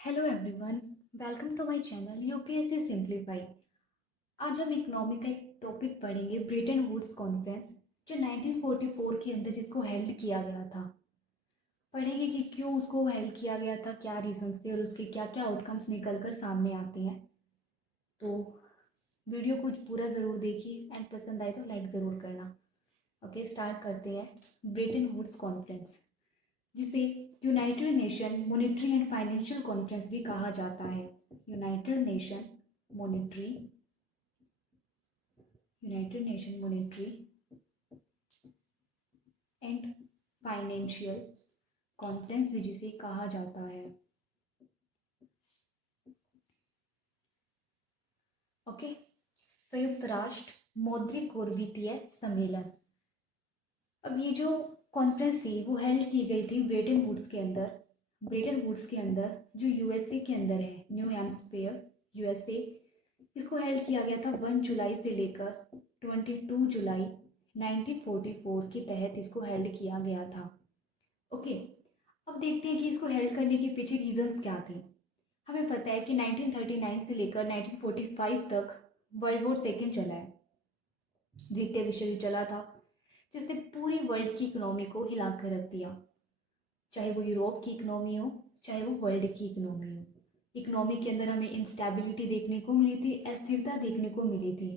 Hello everyone, welcome to my channel UPSC simplify. आज हम economy का एक टॉपिक पढ़ेंगे, ब्रेटन वुड्स कॉन्फ्रेंस, जो 1944 के अंदर जिसको हेल्ड किया गया था। पढ़ेंगे कि क्यों उसको हेल्ड किया गया था, क्या रीजंस थे और उसके क्या क्या आउटकम्स निकल कर सामने आते हैं। तो वीडियो को पूरा ज़रूर देखिए एंड पसंद आए तो लाइक ज़रूर करना। ओके, स्टार्ट करते हैं। ब्रेटन वुड्स कॉन्फ्रेंस, जिसे United nation monetary and financial conference भी कहा जाता है। United nation monetary monetary and financial conference भी जिसे कहा जाता है। ओके, संयुक्त राष्ट्र मौद्रिक और वित्तीय सम्मेलन। अब ये जो कॉन्फ्रेंस थी वो हेल्ड की गई थी ब्रेटन वुड्स के अंदर। ब्रेटन वुड्स के अंदर जो यूएसए के अंदर है, न्यू हैम्पशायर यूएसए। इसको हेल्ड किया गया था 1 जुलाई से लेकर 22 जुलाई 1944 के तहत इसको हेल्ड किया गया था। ओके, अब देखते हैं कि इसको हेल्ड करने के पीछे रीजंस क्या थे। हमें पता है कि 1939 से लेकर 1945 तक वर्ल्ड वॉर सेकेंड चला है, द्वितीय विश्व युद्ध चला था, जिसने पूरी वर्ल्ड की इकोनॉमी को हिला कर रख दिया। चाहे वो यूरोप की इकोनॉमी हो, चाहे वो वर्ल्ड की इकोनॉमी हो। इकोनॉमी के अंदर हमें इंस्टेबिलिटी देखने को मिली थी, अस्थिरता देखने को मिली थी।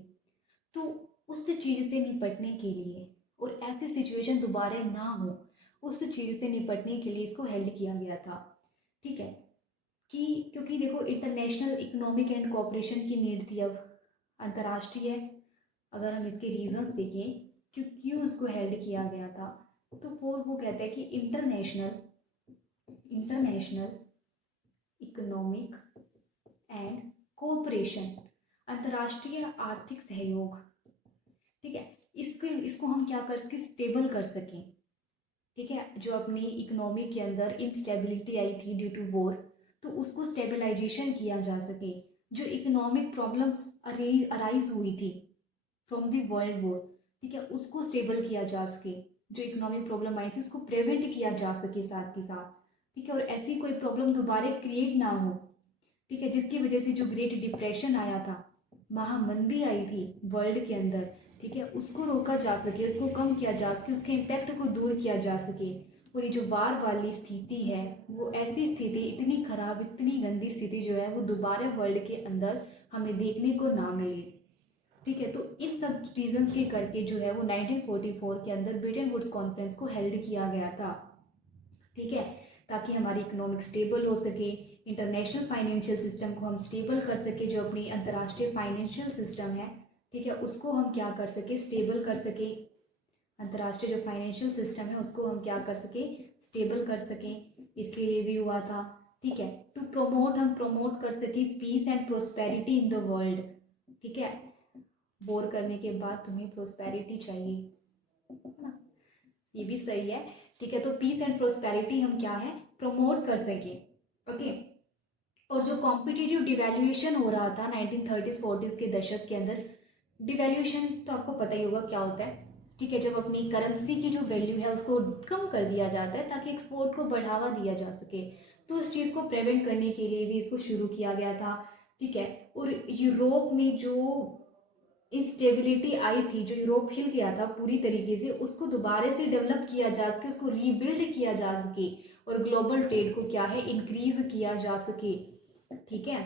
तो उस चीज़ से निपटने के लिए और ऐसी सिचुएशन दोबारा ना हो, उस चीज़ से निपटने के लिए इसको हेल्ड किया गया था। ठीक है, कि क्योंकि देखो इंटरनेशनल इकोनॉमिक एंड कोऑपरेशन की नीड थी। अब अंतर्राष्ट्रीय, अगर हम इसके रीजंस देखें क्यों इसको हेल्ड किया गया था, तो वो कहते हैं कि इंटरनेशनल इकोनॉमिक एंड कोऑपरेशन, अंतर्राष्ट्रीय आर्थिक सहयोग। ठीक है, इसको हम क्या कर सके, स्टेबल कर सकें। ठीक है, जो अपनी इकोनॉमी के अंदर इंस्टेबिलिटी आई थी ड्यू टू वॉर, तो उसको स्टेबलाइजेशन किया जा सके। जो इकोनॉमिक प्रॉब्लम्स अराइज हुई थी फ्रॉम द वर्ल्ड वॉर, ठीक है, उसको स्टेबल किया जा सके। जो इकोनॉमिक प्रॉब्लम आई थी उसको प्रिवेंट किया जा सके साथ के साथ। ठीक है, और ऐसी कोई प्रॉब्लम दोबारा क्रिएट ना हो। ठीक है, जिसकी वजह से जो ग्रेट डिप्रेशन आया था, महामंदी आई थी वर्ल्ड के अंदर, ठीक है, उसको रोका जा सके, उसको कम किया जा सके, उसके इम्पैक्ट को दूर किया जा सके। और ये जो बार वाली स्थिति है, वो ऐसी स्थिति, इतनी खराब, इतनी गंदी स्थिति जो है वो दोबारा वर्ल्ड के अंदर हमें देखने को ना मिले। ठीक है, तो इन सब रीजंस के करके जो है वो 1944 के अंदर ब्रेटन वुड्स कॉन्फ्रेंस को हेल्ड किया गया था। ठीक है, ताकि हमारी इकोनॉमिक स्टेबल हो सके, इंटरनेशनल फाइनेंशियल सिस्टम को हम स्टेबल कर सके। जो अपनी अंतर्राष्ट्रीय फाइनेंशियल सिस्टम है, ठीक है, उसको हम क्या कर सके, स्टेबल कर सके। अंतर्राष्ट्रीय जो फाइनेंशियल सिस्टम है उसको हम क्या कर सके, स्टेबल कर सकें, इसके लिए भी हुआ था। ठीक है, टू प्रमोट, हम प्रमोट कर सके peace and prosperity in the world. ठीक है, वॉर करने के बाद तुम्हें प्रोस्पेरिटी चाहिए, है ना, ये भी सही है। ठीक है, तो पीस एंड प्रोस्पेरिटी हम क्या है, प्रमोट कर सके। ओके, और जो कॉम्पिटिटिव डिवैल्यूएशन हो रहा था 1930s 40s के दशक के अंदर, डिवैल्यूएशन तो आपको पता ही होगा क्या होता है। ठीक है, जब अपनी करेंसी की जो वैल्यू है उसको कम कर दिया जाता है ताकि एक्सपोर्ट को बढ़ावा दिया जा सके। तो इस चीज़ को प्रिवेंट करने के लिए भी इसको शुरू किया गया था। ठीक है, और यूरोप में जो इंस्टेबिलिटी आई थी, जो यूरोप हिल गया था पूरी तरीके से, उसको दोबारा से डेवलप किया जा सके, उसको रीबिल्ड किया जा सके, और ग्लोबल ट्रेड को क्या है, इंक्रीज किया जा सके। ठीक है,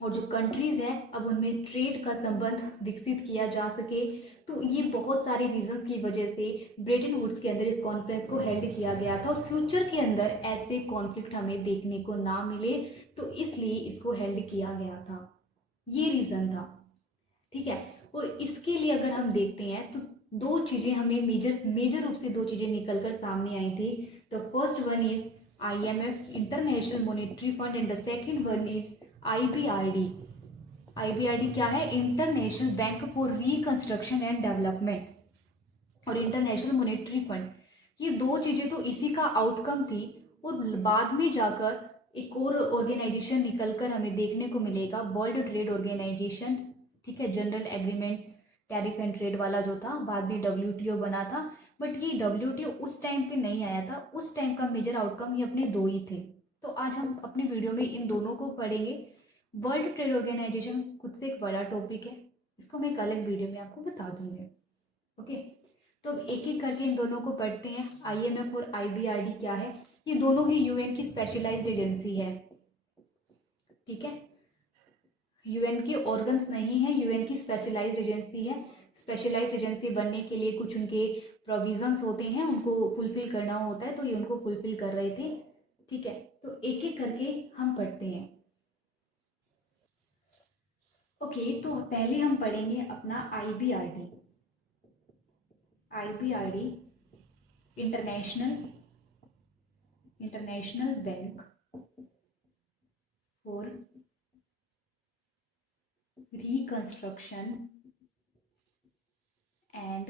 और जो कंट्रीज हैं अब उनमें ट्रेड का संबंध विकसित किया जा सके। तो ये बहुत सारे रीजंस की वजह से ब्रेटन वुड्स के अंदर इस कॉन्फ्रेंस को हेल्ड किया गया था, और फ्यूचर के अंदर ऐसे कॉन्फ्लिक्ट हमें देखने को ना मिले, तो इसलिए इसको हेल्ड किया गया था। ये रीज़न था। ठीक है, और इसके लिए अगर हम देखते हैं तो दो चीज़ें हमें मेजर रूप से दो चीज़ें निकल कर सामने आई थी। The first one is IMF, international monetary fund, and the second one is IBRD। IBRD क्या है, international bank for reconstruction and development, और इंटरनेशनल मॉनेटरी फंड। ये दो चीज़ें तो इसी का आउटकम थी, और बाद में जाकर एक और ऑर्गेनाइजेशन निकलकर हमें देखने को मिलेगा, वर्ल्ड ट्रेड ऑर्गेनाइजेशन। ठीक है, general agreement tariff and trade वाला जो था, बाद में WTO बना था। बट ये WTO उस टाइम पे नहीं आया था, उस टाइम का मेजर आउटकम ये अपने दो ही थे। तो आज हम अपने वीडियो में इन दोनों को पढ़ेंगे। वर्ल्ड ट्रेड ऑर्गेनाइजेशन खुद से एक बड़ा टॉपिक है, इसको मैं एक अलग वीडियो में आपको बता दूंगी। ओके, तो अब एक एक करके इन दोनों को पढ़ते हैं। IMF और IBRD क्या है? ये दोनों ही UN की स्पेशलाइज्ड एजेंसी है। ठीक है, UN के ऑर्गन्स नहीं है, UN की स्पेशलाइज्ड एजेंसी है। स्पेशलाइज्ड एजेंसी बनने के लिए कुछ उनके प्रोविजंस होते हैं, उनको फुलफिल करना होता है, तो ये उनको फुलफिल कर रहे थे। ठीक है, तो एक एक करके हम पढ़ते हैं। ओके, तो पहले हम पढ़ेंगे अपना IBRD। IBRD international bank for reconstruction and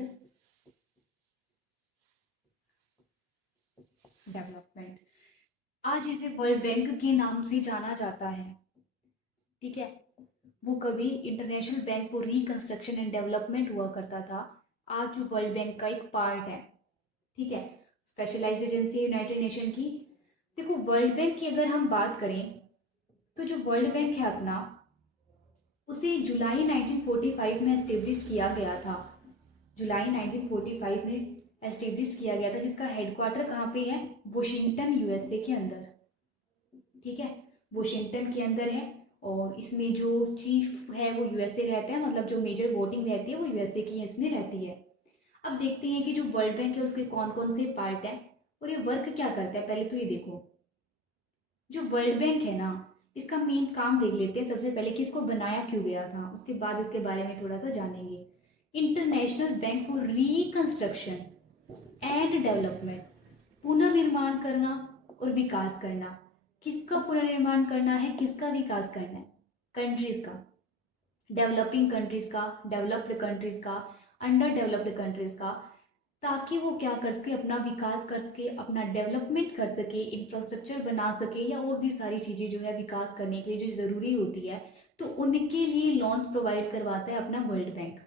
development. आज इसे वर्ल्ड बैंक के नाम से जाना जाता है। ठीक है, वो कभी international bank for reconstruction and development हुआ करता था, आज जो वर्ल्ड बैंक का एक पार्ट है। ठीक है, स्पेशलाइज्ड एजेंसी है यूनाइटेड नेशन की। देखो, वर्ल्ड बैंक की अगर हम बात करें तो जो वर्ल्ड बैंक है अपना, उसे जुलाई 1945 में एस्टेब्लिश किया गया था। जुलाई 1945 में एस्टेब्लिश किया गया था, जिसका हेडक्वार्टर कहाँ पे है? वॉशिंगटन, USA के अंदर। ठीक है, वॉशिंगटन के अंदर है। और इसमें जो चीफ है वो USA रहता है, मतलब जो मेजर वोटिंग रहती है वो USA की इसमें रहती है। अब देखते हैं कि जो वर्ल्ड बैंक है उसके कौन कौन से पार्ट हैं और ये वर्क क्या करता है। पहले तो ये देखो, जो वर्ल्ड बैंक है ना, इसका मेन काम देख लेते हैं सबसे पहले कि इसको बनाया क्यों गया था, उसके बाद इसके बारे में थोड़ा सा जानेंगे। International bank for reconstruction and development, पुनर्निर्माण करना और विकास करना। किसका पुनर्निर्माण करना है, किसका विकास करना है? कंट्रीज का, डेवलपिंग कंट्रीज का, डेवलप्ड कंट्रीज का, अंडर डेवलप्ड कंट्रीज का, ताकि वो क्या कर सके, अपना विकास कर सके, अपना डेवलपमेंट कर सके, इंफ्रास्ट्रक्चर बना सके, या और भी सारी चीज़ें जो है विकास करने के लिए जो ज़रूरी होती है, तो उनके लिए लोन प्रोवाइड करवाता है अपना वर्ल्ड बैंक।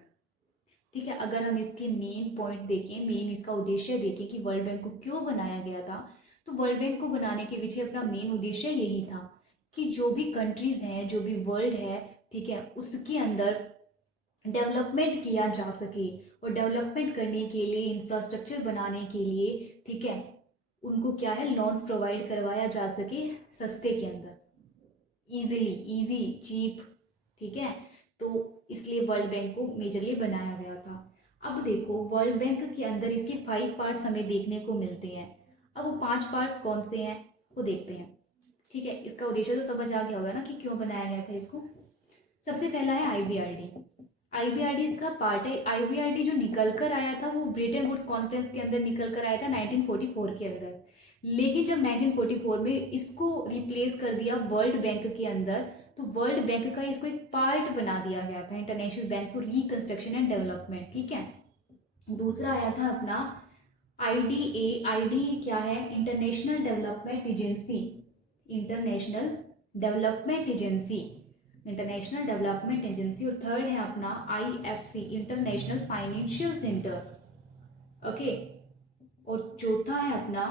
ठीक है, अगर हम इसके मेन पॉइंट देखें, मेन इसका उद्देश्य देखें कि वर्ल्ड बैंक को क्यों बनाया गया था, तो वर्ल्ड बैंक को बनाने के पीछे अपना मेन उद्देश्य यही था कि जो भी कंट्रीज हैं, जो भी वर्ल्ड है, ठीक है, उसके अंदर डेवलपमेंट किया जा सके, और डेवलपमेंट करने के लिए, इंफ्रास्ट्रक्चर बनाने के लिए, ठीक है, उनको क्या है, लोन्स प्रोवाइड करवाया जा सके सस्ते के अंदर, इजीली, इजी, चीप। ठीक है, तो इसलिए वर्ल्ड बैंक को मेजरली बनाया गया था। अब देखो, वर्ल्ड बैंक के अंदर इसके 5 पार्ट्स हमें देखने को मिलते हैं। अब वो 5 पार्ट्स कौन से हैं वो देखते हैं। ठीक है, इसका उद्देश्य तो समझ आ गया होगा ना कि क्यों बनाया गया था इसको। सबसे पहला है IBRD। IBRD इसका पार्ट है। IBRD जो निकल कर आया था वो ब्रेटन वुड्स कॉन्फ्रेंस के अंदर निकल कर आया था 1944 के अंदर, लेकिन जब 1944 में इसको रिप्लेस कर दिया वर्ल्ड बैंक के अंदर, तो वर्ल्ड बैंक का इसको एक पार्ट बना दिया गया था, international bank for reconstruction and development. ठीक है, दूसरा आया था अपना IDA। IDA क्या है? International development agency. International development agency, international development agency. और थर्ड है अपना IFC, international financial centre. Okay, और चौथा है अपना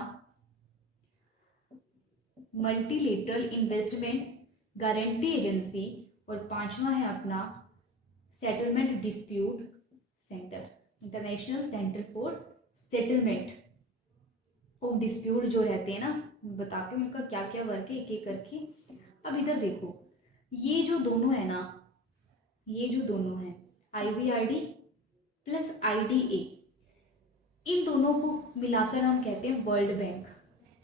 मल्टीलेटरल इन्वेस्टमेंट गारंटी एजेंसी। और पांचवा है अपना settlement dispute centre, international centre for settlement of dispute जो रहते हैं ना, बताती हूँ इनका क्या क्या वर्क है एक एक करके। अब इधर देखो, ये जो दोनों है ना, ये जो दोनों हैं IBRD प्लस IDA, इन दोनों को मिलाकर हम कहते हैं वर्ल्ड बैंक।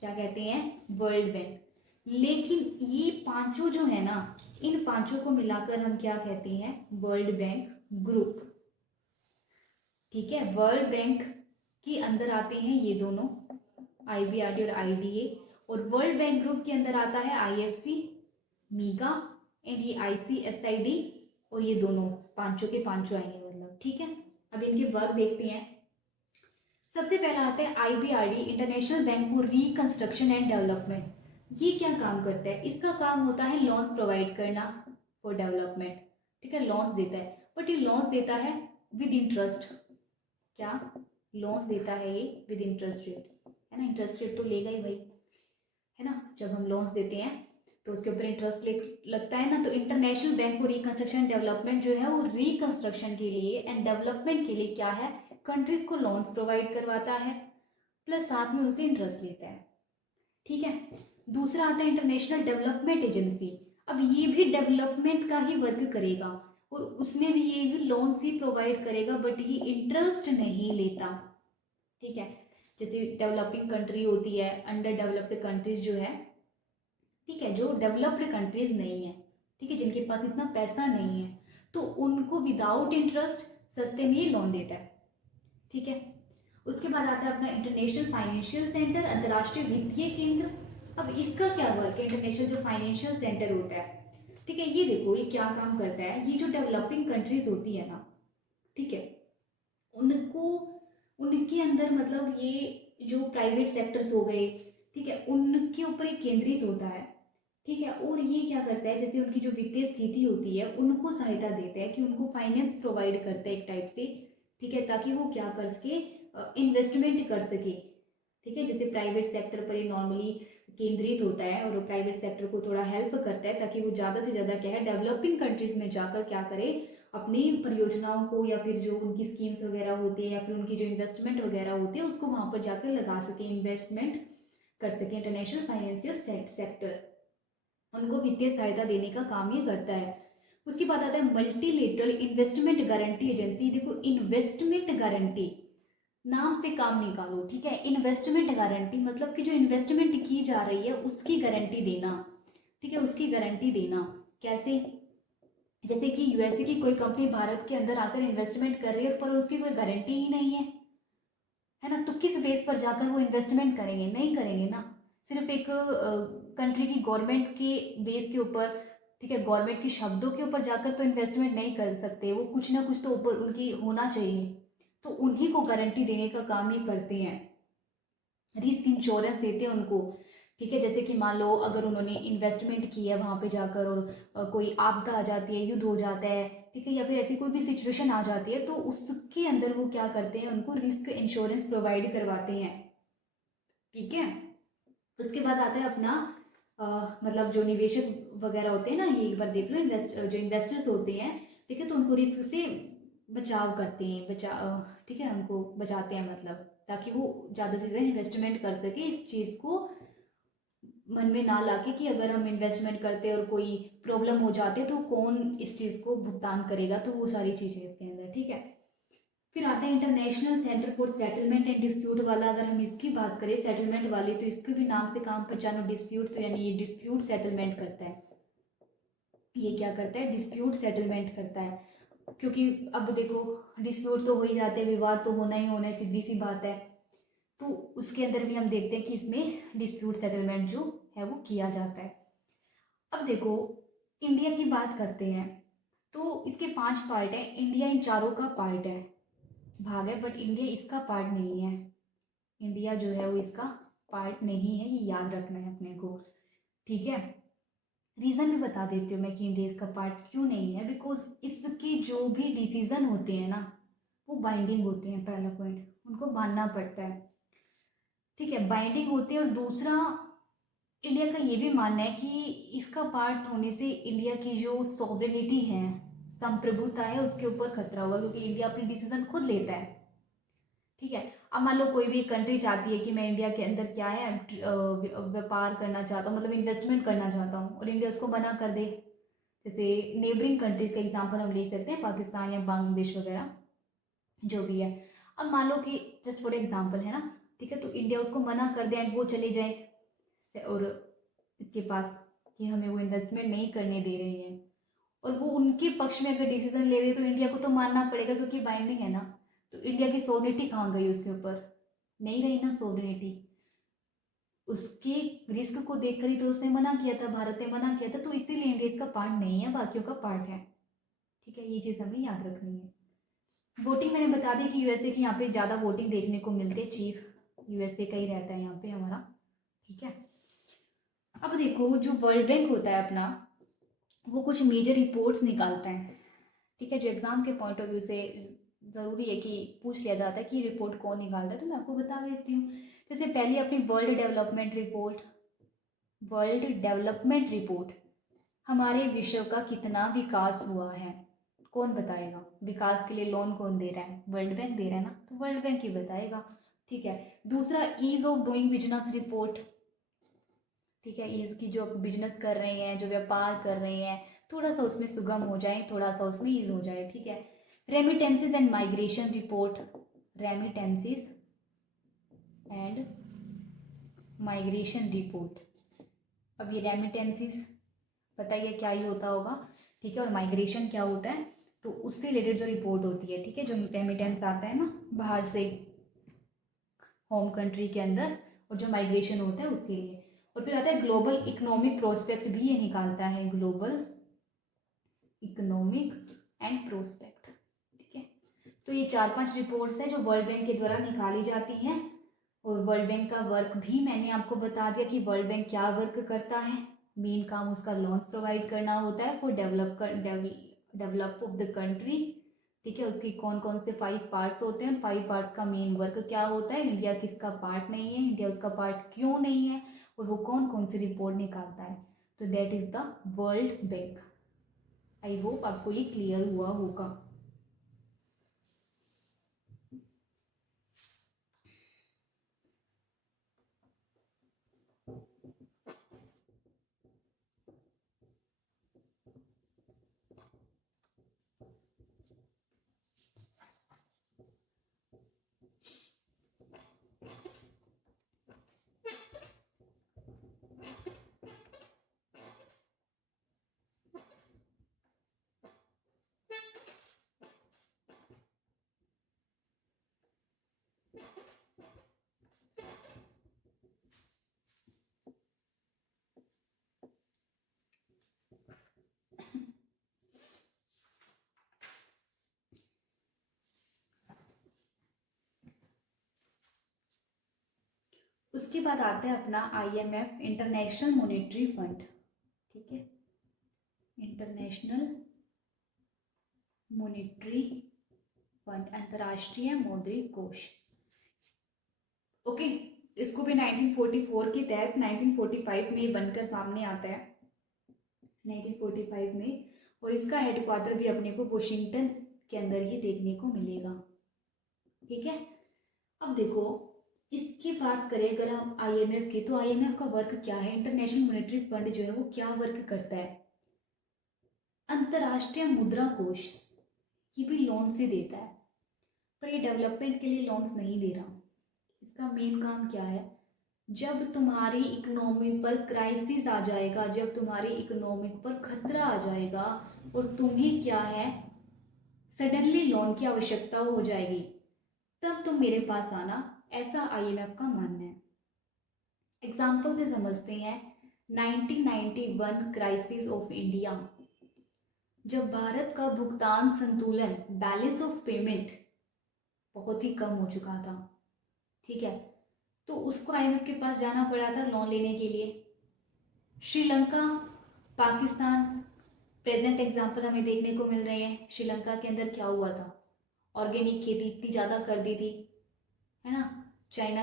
क्या कहते हैं? World bank. लेकिन ये पांचों जो है ना, इन पांचों को मिलाकर हम क्या कहते हैं? World bank group. ठीक है, वर्ल्ड बैंक के अंदर आते हैं ये दोनों, IBRD और IDA, और वर्ल्ड बैंक ग्रुप के अंदर आता है IFC, मीगा एंड ये ICSID, और ये दोनों पांचों के पांचों आएंगे मतलब। ठीक है, अब इनके वर्क देखते हैं। सबसे पहला आता है IBRD, international bank for reconstruction and development. ये क्या काम करता है? इसका काम होता है लोन्स प्रोवाइड करना फॉर डेवलपमेंट। ठीक है, लोन्स देता है, बट ये लोन्स देता है विद इंटरेस्ट। क्या लोन्स देता है ये? विद इंटरेस्ट रेट, है ना, इंटरेस्ट रेट तो लेगा ही भाई, है ना, जब हम लोन्स देते हैं तो उसके ऊपर इंटरेस्ट लगता है ना। तो international bank for reconstruction development जो है वो रिकंस्ट्रक्शन के लिए एंड डेवलपमेंट के लिए क्या है, कंट्रीज को लोन्स प्रोवाइड करवाता है, प्लस साथ में उनसे इंटरेस्ट लेता है। ठीक है, दूसरा आता है इंटरनेशनल डेवलपमेंट एजेंसी। अब ये भी डेवलपमेंट का ही वर्क करेगा और उसमें भी ये भी लोन्स ही प्रोवाइड करेगा, बट ये इंटरेस्ट नहीं लेता। ठीक है, जैसे डेवलपिंग कंट्री होती है, अंडर डेवलप्ड कंट्रीज जो है, ठीक है, जो डेवलप्ड कंट्रीज नहीं है, ठीक है, जिनके पास इतना पैसा नहीं है, तो उनको विदाउट इंटरेस्ट सस्ते में ही लोन देता है। ठीक है, उसके बाद आता है अपना इंटरनेशनल फाइनेंशियल सेंटर, अंतर्राष्ट्रीय वित्तीय केंद्र। अब इसका क्या वर्क है, इंटरनेशनल जो फाइनेंशियल सेंटर होता है, ठीक है, ये देखो ये क्या काम करता है। ये जो डेवलपिंग कंट्रीज होती है ना, ठीक है, उनको उनके अंदर मतलब ये जो प्राइवेट सेक्टर्स हो गए, ठीक है, उनके ऊपर एक केंद्रित होता है। ठीक है, और ये क्या करता है, जैसे उनकी जो वित्तीय स्थिति होती है उनको सहायता देता है, कि उनको फाइनेंस प्रोवाइड करता है एक टाइप से। ठीक है, ताकि वो क्या कर सके, इन्वेस्टमेंट कर सके। ठीक है, जैसे प्राइवेट सेक्टर पर ही नॉर्मली केंद्रित होता है और प्राइवेट सेक्टर को थोड़ा हेल्प करता है, ताकि वो ज़्यादा से ज़्यादा क्या है, डेवलपिंग कंट्रीज में जाकर क्या करे, अपनी परियोजनाओं को या फिर जो उनकी स्कीम्स वगैरह होती है या फिर उनकी जो इन्वेस्टमेंट वगैरह होती है उसको वहाँ पर जाकर लगा सके, इन्वेस्टमेंट कर सके। इंटरनेशनल फाइनेंशियल सेक्टर उनको वित्तीय सहायता देने का काम ये करता है। उसके बाद आता है मल्टीलेटरल इन्वेस्टमेंट गारंटी एजेंसी। देखो इन्वेस्टमेंट गारंटी, नाम से काम निकालो। ठीक है, इन्वेस्टमेंट गारंटी मतलब कि जो इन्वेस्टमेंट की जा रही है उसकी गारंटी देना। ठीक है, उसकी गारंटी देना कैसे, जैसे कि यूएसए की कोई कंपनी भारत के अंदर आकर इन्वेस्टमेंट कर रही है पर उसकी कोई गारंटी ही नहीं है ना, तो किस बेस पर जाकर वो इन्वेस्टमेंट करेंगे, नहीं करेंगे ना। सिर्फ एक कंट्री की गवर्नमेंट के बेस के ऊपर, ठीक है, गवर्नमेंट के शब्दों के ऊपर जाकर तो इन्वेस्टमेंट नहीं कर सकते, वो कुछ ना कुछ तो ऊपर उनकी होना चाहिए। तो उन्हीं को गारंटी देने का काम ये करते हैं, रिस्क इंश्योरेंस देते हैं उनको। ठीक है, जैसे कि मान लो अगर उन्होंने इन्वेस्टमेंट की है वहाँ पे जाकर और कोई आपदा आ जाती है, युद्ध हो जाता है, ठीक है, या फिर ऐसी कोई भी सिचुएशन आ जाती है, तो उसके अंदर वो क्या करते हैं, उनको रिस्क इंश्योरेंस प्रोवाइड करवाते हैं। ठीक है, उसके बाद आता है अपना मतलब जो निवेशक वगैरह होते हैं ना, ये एक बार देख लो, जो इन्वेस्टर्स होते हैं, ठीक है, तो उनको रिस्क से बचाव करते हैं, ठीक है, उनको बचाते हैं, मतलब ताकि वो ज़्यादा से ज़्यादा इन्वेस्टमेंट कर सके, इस चीज़ को मन में ना लाके कि अगर हम इन्वेस्टमेंट करते और कोई प्रॉब्लम हो जाते तो कौन इस चीज़ को भुगतान करेगा, तो वो सारी चीज़ें इसके अंदर। ठीक है, फिर आता है international centre for settlement and dispute वाला। अगर हम इसकी बात करें सेटलमेंट वाली, तो इसके भी नाम से काम पहचानो, डिस्प्यूट, तो यानी ये डिस्प्यूट सेटलमेंट करता है। ये क्या करता है, डिस्प्यूट सेटलमेंट करता है, क्योंकि अब देखो डिस्प्यूट तो हो ही जाते हैं, विवाद तो होना ही होना है, सीधी सी बात है। तो उसके अंदर भी हम देखते हैं कि इसमें डिस्प्यूट सेटलमेंट जो है वो किया जाता है। अब देखो इंडिया की बात करते हैं, तो इसके 5 पार्ट हैं, इंडिया इन चारों का पार्ट है, भाग है, बट इंडिया इसका पार्ट नहीं है। इंडिया जो है वो इसका पार्ट नहीं है, ये याद रखना है अपने को। ठीक है, रीज़न भी बता देती हूँ मैं कि इंडिया इसका पार्ट क्यों नहीं है, बिकॉज इसके जो भी डिसीजन होते हैं ना वो बाइंडिंग होते हैं, पहला पॉइंट, उनको मानना पड़ता है। ठीक है, बाइंडिंग होते हैं, और दूसरा इंडिया का ये भी मानना है कि इसका पार्ट होने से इंडिया की जो सॉवरेनिटी है, संप्रभुता है, उसके ऊपर खतरा होगा, क्योंकि इंडिया अपनी डिसीजन खुद लेता है। ठीक है, अब मान लो कोई भी कंट्री चाहती है कि मैं इंडिया के अंदर क्या है व्यापार करना चाहता हूँ, मतलब इन्वेस्टमेंट करना चाहता हूँ, और इंडिया उसको मना कर दे। जैसे नेबरिंग कंट्रीज का एग्जांपल हम ले सकते हैं, पाकिस्तान या बांग्लादेश वगैरह जो भी है। अब मान लो कि जस्ट फॉर एग्जांपल है ना, ठीक है, तो इंडिया उसको मना कर दे एंड वो चले जाए और इसके पास कि हमें वो इन्वेस्टमेंट नहीं करने दे रहे हैं, और वो उनके पक्ष में अगर डिसीजन ले रहे तो इंडिया को तो मानना पड़ेगा, क्योंकि बाइंडिंग है ना। तो इंडिया की सोवरेनिटी कहाँ गई उसके ऊपर, नहीं रही ना सोवरेनिटी। उसके रिस्क को देखकर ही तो उसने मना किया था, भारत ने मना किया था, तो इसीलिए इंडिया इसका पार्ट नहीं है, बाकियों का पार्ट है। ठीक है, ये चीज़ हमें याद रखनी है। वोटिंग मैंने बता दी कि यूएसए की यहाँ पे ज़्यादा वोटिंग देखने को मिलते, चीफ यूएसए का ही रहता है यहाँ पे हमारा। ठीक है, अब देखो जो वर्ल्ड बैंक होता है अपना, वो कुछ मेजर रिपोर्ट्स निकालता है। ठीक है, जो एग्जाम के पॉइंट ऑफ व्यू से ज़रूरी है कि पूछ लिया जाता है कि रिपोर्ट कौन निकालता है, तो मैं आपको बता देती हूँ। जैसे पहली अपनी world development report, world development report, हमारे विश्व का कितना विकास हुआ है, कौन बताएगा? विकास के लिए लोन कौन दे रहा है? वर्ल्ड बैंक दे रहा है ना, तो वर्ल्ड बैंक ही बताएगा। ठीक है। दूसरा, ease of doing business report. ठीक है, ईज की, जो बिजनेस कर रहे हैं, जो व्यापार कर रहे हैं, थोड़ा सा उसमें सुगम हो जाए, थोड़ा सा उसमें ईज हो जाए। ठीक है। Remittances and migration report, remittances and migration report. अब ये रेमिटेंसेज पता ही है क्या ही होता होगा। ठीक है। और माइग्रेशन क्या होता है, तो उससे रिलेटेड जो रिपोर्ट होती है। ठीक है। जो रेमिटेंस आता है ना बाहर से होम कंट्री के अंदर, और जो माइग्रेशन होता है उसके लिए। और फिर आता है ग्लोबल इकोनॉमिक प्रोस्पेक्ट, भी ये निकालता है, ग्लोबल इकोनॉमिक एंड प्रोस्पेक्ट। ठीक है। तो ये 4-5 रिपोर्ट्स है जो वर्ल्ड बैंक के द्वारा निकाली जाती हैं। और वर्ल्ड बैंक का वर्क भी मैंने आपको बता दिया कि वर्ल्ड बैंक क्या वर्क करता है। मेन काम उसका लोन्स प्रोवाइड करना होता है for develop of the country. ठीक है। उसकी कौन कौन से 5 पार्ट्स होते हैं, 5 पार्ट्स का मेन वर्क क्या होता है, इंडिया किसका पार्ट नहीं है, इंडिया उसका पार्ट क्यों नहीं है, और वो कौन कौन सी रिपोर्ट निकालता है। तो that is the world bank. I hope आपको ये क्लियर हुआ होगा। उसके बाद आता है अपना IMF, इंटरनेशनल मॉनेटरी फंड। ठीक है। इंटरनेशनल मॉनेटरी फंड, अंतर्राष्ट्रीय मौद्रिक कोष। ओके। इसको भी 1944 के तहत 1945 में ये बनकर सामने आता है, 1945 में। और इसका हेडक्वार्टर भी अपने को वॉशिंगटन के अंदर ही देखने को मिलेगा। ठीक है। अब देखो, इसकी बात करें अगर हम IMF की, तो IMF का वर्क क्या है, इंटरनेशनल मॉनेटरी फंड जो है वो क्या वर्क करता है? अंतर्राष्ट्रीय मुद्रा कोष, ये भी लोन से देता है, पर ये डेवलपमेंट के लिए लोन्स नहीं दे रहा। इसका मेन काम क्या है, जब तुम्हारी इकोनॉमी पर क्राइसिस आ जाएगा, जब तुम्हारी इकोनॉमी पर खतरा आ जाएगा और तुम्हें क्या है, सडनली लोन की आवश्यकता हो जाएगी, तब तुम मेरे पास आना, ऐसा IMF का मानना है। एग्जाम्पल से समझते हैं, 1991 क्राइसिस ऑफ इंडिया, जब भारत का भुगतान संतुलन, बैलेंस ऑफ पेमेंट बहुत ही कम हो चुका था। ठीक है। तो उसको IMF के पास जाना पड़ा था लोन लेने के लिए। श्रीलंका, पाकिस्तान, प्रेजेंट एग्जाम्पल हमें देखने को मिल रहे हैं। श्रीलंका के अंदर क्या हुआ था, ऑर्गेनिक खेती इतनी ज़्यादा कर दी थी, है ना, चाइना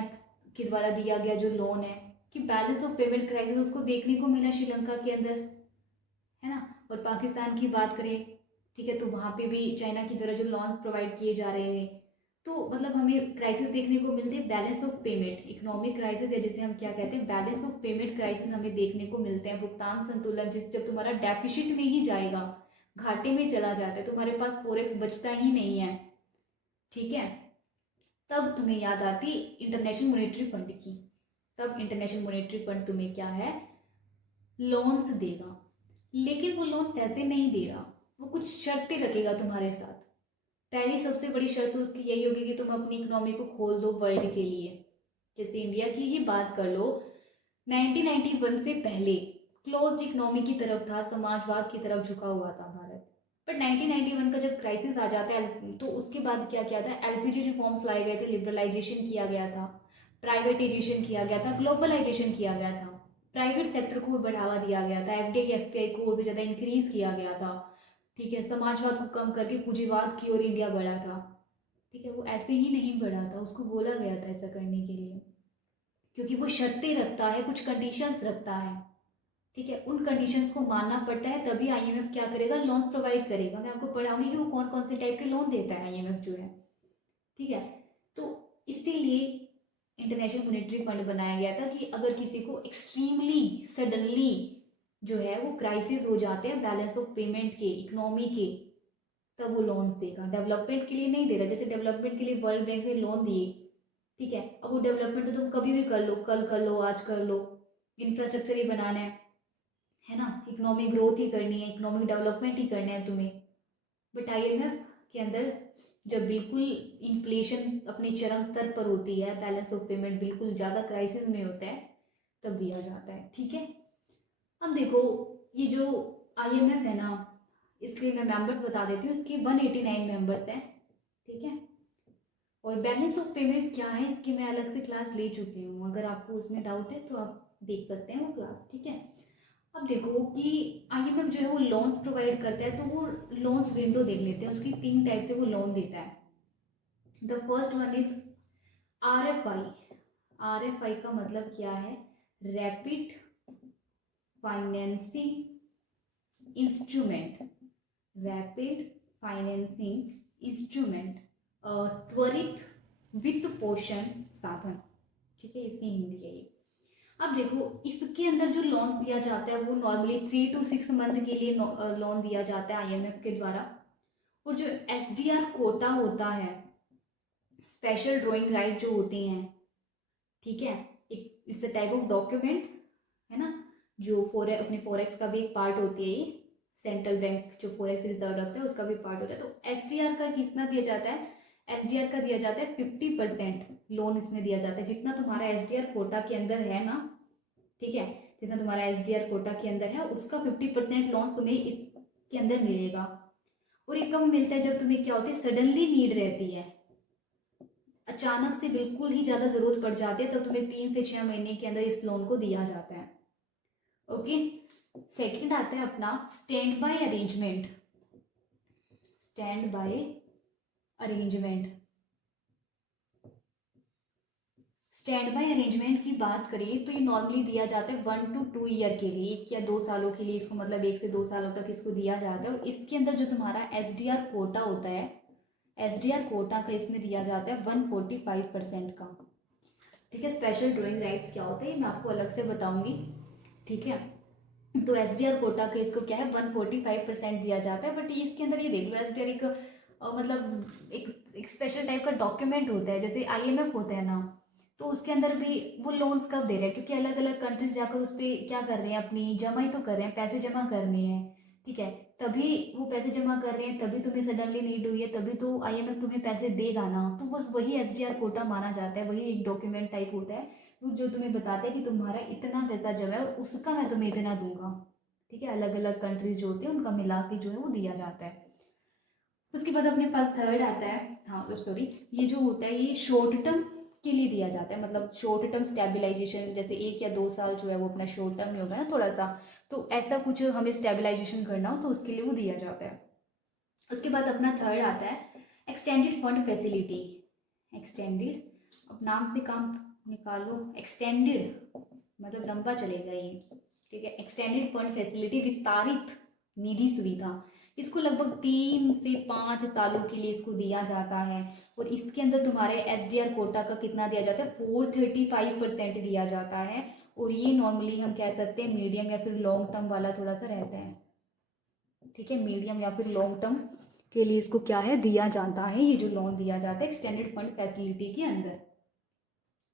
के द्वारा दिया गया जो लोन है, कि बैलेंस ऑफ पेमेंट क्राइसिस उसको देखने को मिला श्रीलंका के अंदर, है ना। और पाकिस्तान की बात करें, ठीक है, तो वहाँ पे भी चाइना की तरह जो लॉन्स प्रोवाइड किए जा रहे थे, तो मतलब हमें क्राइसिस देखने को मिलते हैं, balance of payment, economic crisis है जिसे हम क्या कहते हैं, बैलेंस ऑफ पेमेंट क्राइसिस हमें देखने को मिलते हैं। भुगतान संतुलन, जिस जब तुम्हारा डेफिसिट में ही जाएगा, घाटे में चला जाता है, तुम्हारे पास फोरेक्स बचता ही नहीं है, ठीक है, तब तुम्हें याद आती इंटरनेशनल मॉनेटरी फंड की। तब इंटरनेशनल मॉनेटरी फंड तुम्हें क्या है, लोन्स देगा। लेकिन वो लोन्स ऐसे नहीं दे रहा, वो कुछ शर्तें रखेगा तुम्हारे साथ। पहली सबसे बड़ी शर्त तो उसकी यही होगी कि तुम अपनी इकोनॉमी को खोल दो वर्ल्ड के लिए। जैसे इंडिया की ही बात कर लो, 1991 से पहले क्लोज्ड इकोनॉमी की तरफ था, समाजवाद की तरफ झुका हुआ था भारत। बट 1991 का जब क्राइसिस आ जाता है, तो उसके बाद क्या किया था, LPG रिफॉर्म्स लाए गए थे, लिबरलाइजेशन किया गया था, प्राइवेटाइजेशन किया गया था, ग्लोबलाइजेशन किया गया था, प्राइवेट सेक्टर को बढ़ावा दिया गया था, FDI FPI को और भी ज़्यादा इंक्रीज किया गया था। ठीक है। समाजवाद को कम करके पूंजीवाद की ओर इंडिया बढ़ा था। ठीक है। वो ऐसे ही नहीं बढ़ा था, उसको बोला गया था ऐसा करने के लिए, क्योंकि वो शर्तें रखता है, कुछ कंडीशंस रखता है। ठीक है, उन कंडीशंस को मानना पड़ता है, तभी आईएमएफ क्या करेगा, लोन्स प्रोवाइड करेगा। मैं आपको पढ़ाऊंगी कि वो कौन कौन से टाइप के लोन देता है आईएमएफ जो है। ठीक है, तो इसीलिए इंटरनेशनल मॉनेटरी फंड बनाया गया था कि अगर किसी को एक्सट्रीमली सडनली जो है वो क्राइसिस हो जाते हैं बैलेंस ऑफ पेमेंट के, इकोनॉमी के, तब वो लोन्स देगा। डेवलपमेंट के लिए नहीं दे रहा, जैसे डेवलपमेंट के लिए वर्ल्ड बैंक ने लोन दिए, ठीक है, अब वो डेवलपमेंट तो तुम कभी भी कर लो, कल कर लो, आज कर लो, इंफ्रास्ट्रक्चर ही बनाना है ना, इकोनॉमिक ग्रोथ ही करनी है, इकोनॉमिक डेवलपमेंट ही करना है तुम्हें। बट आईएमएफ के अंदर जब बिल्कुल इन्फ्लेशन अपने चरम स्तर पर होती है, बैलेंस ऑफ पेमेंट बिल्कुल ज़्यादा क्राइसिस में होता है, तब दिया जाता है। ठीक है, अब देखो ये जो आईएमएफ है ना, इसके मैं मेंबर्स बता देती हूँ, इसके 189 मेंबर्स हैं। ठीक है, और बैलेंस ऑफ पेमेंट क्या है इसकी मैं अलग से क्लास ले चुकी हूँ, अगर आपको उसमें डाउट है तो आप देख सकते हैं वो क्लास। ठीक है, अब देखो कि आईएमएफ जो है वो लोन्स प्रोवाइड करता है, तो वो लोन्स विंडो देख लेते हैं, उसकी 3 टाइप से वो लोन देता है। The first one is RFI. RFI का मतलब क्या है, rapid financing instrument, rapid financing instrument, त्वरित वित्त पोषण साधन। ठीक है, इसकी हिंदी है ये। अब देखो इसके अंदर जो लोन्स दिया जाता है वो नॉर्मली 3 to 6 मंथ के लिए लोन दिया जाता है आईएमएफ के द्वारा। और जो एसडीआर कोटा होता है, स्पेशल ड्राइंग राइट जो होते हैं, ठीक है, it's a type of document है ना, जो अपने फॉरेक्स का भी एक पार्ट होती है ये, सेंट्रल बैंक जो फॉरेक्स रिजर्व रखता है उसका भी पार्ट होता है। तो एसडीआर का कितना दिया जाता है, एसडीआर का दिया जाता है 50% लोन इसमें दिया जाता है, जितना तुम्हारा एसडीआर कोटा के अंदर है ना, ठीक है, जितना तुम्हारा एसडीआर कोटा के अंदर है उसका 50% लोन्स तुम्हें इसके अंदर मिलेगा। और ये कब मिलता है, जब तुम्हें क्या होती है, सडनली नीड रहती है, अचानक से बिल्कुल ही ज़्यादा ज़रूरत पड़ जाती है, तब तुम्हें 3 से 6 महीने के अंदर इस लोन को दिया जाता है। ओके, सेकंड आता है अपना stand by arrangement. Stand by arrangement, stand by arrangement की बात करें तो ये नॉर्मली दिया जाता है 1 to 2 ईयर के लिए, 1 या 2 सालों के लिए इसको, मतलब 1 से 2 सालों तक इसको दिया जाता है। और इसके अंदर जो तुम्हारा एसडीआर कोटा होता है, एसडीआर कोटा का इसमें दिया जाता है 145% का। ठीक है, स्पेशल ड्राइंग राइट्स क्या होता है ये मैं आपको अलग से बताऊंगी। ठीक है, तो एसडीआर कोटा का इसको क्या है 145% दिया जाता है। बट इसके अंदर ये देख लो, एसडीआर एक मतलब एक स्पेशल टाइप का डॉक्यूमेंट होता है, जैसे आईएमएफ होता है ना, तो उसके अंदर भी वो लोन्स कब दे रहे हैं, क्योंकि अलग अलग कंट्रीज जाकर उस पर क्या कर रहे हैं, अपनी जमा ही तो कर रहे हैं, पैसे जमा करने हैं। ठीक है, तभी वो पैसे जमा कर रहे हैं, तभी तुम्हें सडनली नीड हुई है, तभी तो आईएमएफ तुम्हें पैसे देगा ना, तो बस वही एसडीआर कोटा माना जाता है, वही एक डॉक्यूमेंट टाइप होता है जो तुम्हें बताता है कि तुम्हारा इतना पैसा जमा है और उसका मैं तुम्हें इतना दूंगा। ठीक है, अलग अलग कंट्रीज जो होती है उनका मिला के जो है वो दिया जाता है। उसके बाद अपने पास थर्ड आता है, हाँ सॉरी, ये जो होता है ये शॉर्ट टर्म के लिए दिया जाता है, मतलब शॉर्ट टर्म स्टेबलाइजेशन, जैसे 1 या 2 साल जो है वो अपना शॉर्ट टर्म ही होगा ना थोड़ा सा, तो ऐसा कुछ हमें स्टेबलाइजेशन करना हो तो उसके लिए वो दिया जाता है। उसके बाद अपना थर्ड आता है एक्सटेंडेड फंड फैसिलिटी। एक्सटेंडेड, अब नाम से काम निकालो, एक्सटेंडेड मतलब लंबा चलेगा ये। ठीक है, एक्सटेंडेड फंड फैसिलिटी, विस्तारित निधि सुविधा, इसको लगभग 3 से 5 सालों के लिए इसको दिया जाता है। और इसके अंदर तुम्हारे एसडीआर कोटा का कितना दिया जाता है, 435% दिया जाता है। और ये नॉर्मली हम कह सकते हैं मीडियम या फिर लॉन्ग टर्म वाला थोड़ा सा रहता है। ठीक है, मीडियम या फिर लॉन्ग टर्म के लिए इसको क्या है दिया जाता है, ये जो लोन दिया जाता है एक्सटेंडेड फंड फैसिलिटी के अंदर।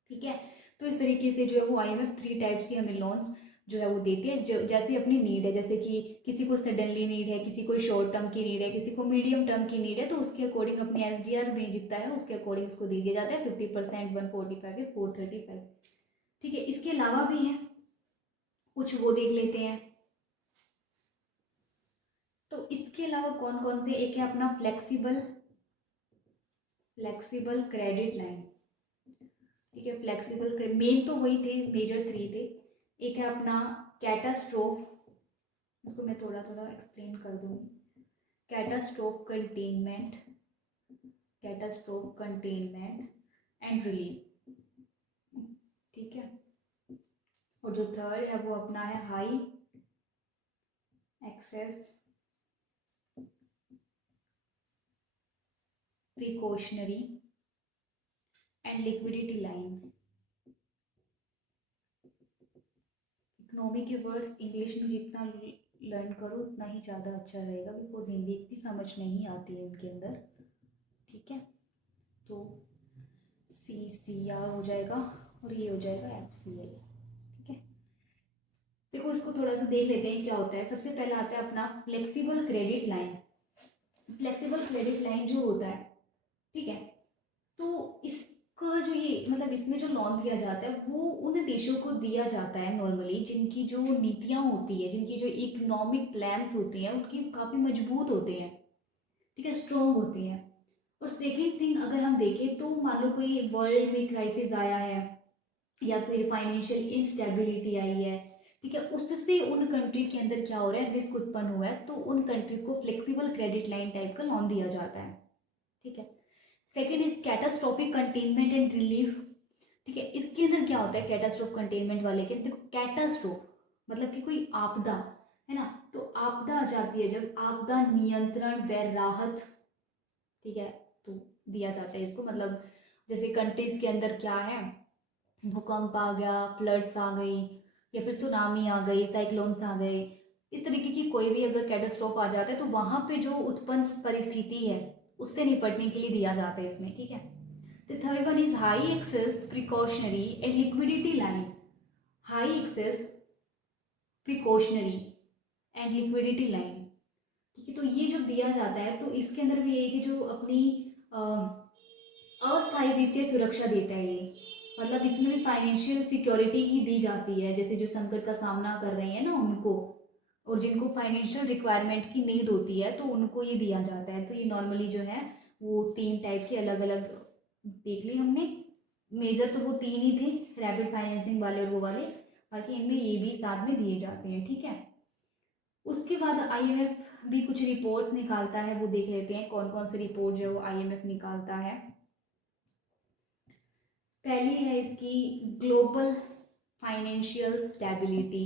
ठीक है, तो इस तरीके से जो है वो आईएमएफ 3 टाइप्स की हमें लोन्स जो है वो देती है, जो जैसे अपनी नीड है, जैसे कि किसी को सडनली नीड है, किसी को शॉर्ट टर्म की नीड है, किसी को मीडियम टर्म की नीड है, तो उसके अकॉर्डिंग अपनी एसडीआर में जितना है उसके अकॉर्डिंग उसको दे दिया जाता है 50%, 145 या 435। ठीक है, इसके अलावा भी है कुछ, वो देख लेते हैं। तो इसके अलावा कौन कौन से, एक है अपना फ्लेक्सिबल फ्लेक्सिबल क्रेडिट लाइन। ठीक है, फ्लेक्सिबल मेन तो वही थे, मेजर 3 थे। एक है अपना कैटास्ट्रोफ, इसको मैं थोड़ा थोड़ा एक्सप्लेन कर दूँगी। Catastrophe containment, catastrophe containment and relief. ठीक है, और जो थर्ड है वो अपना है high access precautionary and liquidity line. Economy के वर्ड्स इंग्लिश में जितना लर्न करो उतना ही ज़्यादा अच्छा रहेगा, बिकॉज हिंदी की समझ नहीं आती है इनके अंदर। ठीक है, तो CCR हो जाएगा और ये हो जाएगा FCL। ठीक है, देखो इसको थोड़ा सा देख लेते हैं क्या होता है। सबसे पहले आता है अपना flexible credit line. Flexible credit line जो होता है, ठीक है, तो इसका जो ये मतलब इसमें जो लोन दिया जाता है वो उन देशों को दिया जाता है नॉर्मली जिनकी जो नीतियाँ होती है, जिनकी जो इकोनॉमिक प्लान्स होती हैं उनकी काफ़ी मजबूत होते हैं, ठीक है, स्ट्रॉन्ग होती हैं। और सेकेंड थिंग अगर हम देखें तो मान लो कोई वर्ल्ड में क्राइसिस आया है या कोई फाइनेंशियल इंस्टेबिलिटी आई है, ठीक है, उससे उन कंट्री के अंदर क्या हो रहा है, रिस्क उत्पन्न हुआ है, तो उन कंट्रीज को फ्लेक्सिबल क्रेडिट लाइन टाइप का लोन दिया जाता है। ठीक है, second is catastrophic containment and relief. ठीक है, इसके अंदर क्या होता है कैटास्ट्रोफ कंटेनमेंट वाले के, देखो कैटास्ट्रोफ मतलब कि कोई आपदा है ना, तो आपदा आ जाती है जब आपदा नियंत्रण व राहत, ठीक है, तो दिया जाता है इसको। मतलब जैसे कंट्रीज के अंदर क्या है, भूकंप आ गया, फ्लड्स आ गई, या फिर सुनामी आ गई, साइक्लोन्स आ गए, इस तरीके की कोई भी अगर कैटास्ट्रोफ आ जाता है तो वहां पे जो उत्पन्न परिस्थिति है उससे निपटने के लिए दिया जाता है इसमें। ठीक है, the third one is high access precautionary and liquidity line. High access precautionary and liquidity line, ठीक है, तो ये जो दिया जाता है तो इसके अंदर भी ये कि जो अपनी अस्थायी वित्तीय सुरक्षा देता है ये, मतलब इसमें भी फाइनेंशियल सिक्योरिटी ही दी जाती है, जैसे जो संकट का सामना कर रहे हैं ना उनको, और जिनको फाइनेंशियल रिक्वायरमेंट की नीड होती है तो उनको ये दिया जाता है। तो ये नॉर्मली जो है वो 3 टाइप के अलग अलग देख ली हमने, मेजर तो वो 3 ही थे, रैपिड फाइनेंसिंग वाले और वो वाले, बाकी इनमें ये भी साथ में दिए जाते हैं। ठीक है, उसके बाद IMF भी कुछ रिपोर्ट्स निकालता है, वो देख लेते हैं कौन कौन से रिपोर्ट जो IMF निकालता है। पहली है इसकी global financial stability,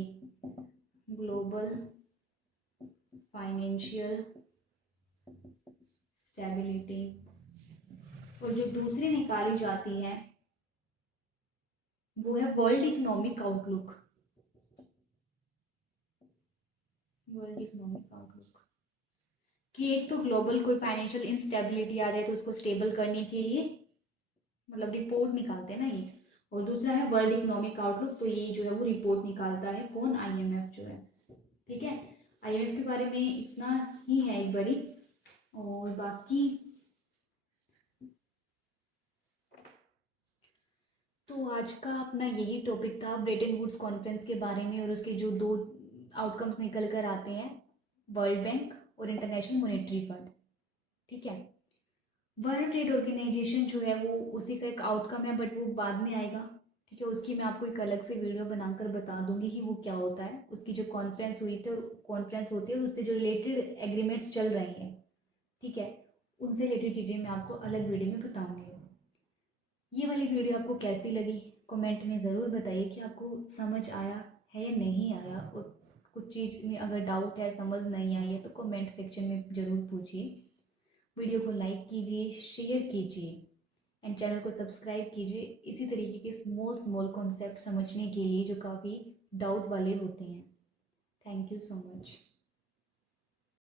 global financial stability. और जो दूसरी निकाली जाती है वो है world economic outlook, world economic outlook, कि एक तो ग्लोबल कोई फाइनेंशियल इंस्टेबिलिटी आ जाए तो उसको स्टेबल करने के लिए मतलब रिपोर्ट निकालते हैं ना ये, और दूसरा है वर्ल्ड इकोनॉमिक आउटलुक, तो ये जो है वो रिपोर्ट निकालता है कौन, IMF जो है। ठीक है, IMF के बारे में इतना ही है एक बारी, और बाकी तो आज का अपना यही टॉपिक था ब्रेटन वुड्स कॉन्फ्रेंस के बारे में, और उसके जो 2 आउटकम्स निकल कर आते हैं, वर्ल्ड बैंक और इंटरनेशनल मॉनेटरी फंड। ठीक है, वर्ल्ड ट्रेड ऑर्गेनाइजेशन जो है वो उसी का एक आउटकम है, बट वो बाद में आएगा। ठीक है, उसकी मैं आपको एक अलग से वीडियो बनाकर बता दूंगी कि वो क्या होता है, उसकी जो कॉन्फ्रेंस हुई थी और कॉन्फ्रेंस होती है और उससे जो रिलेटेड एग्रीमेंट्स चल रहे हैं, ठीक है, उनसे रिलेटेड चीज़ें मैं आपको अलग वीडियो में बताऊंगी। ये वाली वीडियो आपको कैसी लगी कमेंट में ज़रूर बताइए कि आपको समझ आया है या नहीं आया, और कुछ चीज़ में अगर डाउट है, समझ नहीं आई है, तो कमेंट सेक्शन में ज़रूर पूछिए। वीडियो को लाइक कीजिए, शेयर कीजिए एंड चैनल को सब्सक्राइब कीजिए, इसी तरीके के स्मॉल स्मॉल कॉन्सेप्ट समझने के लिए जो काफ़ी डाउट वाले होते हैं। Thank you so much.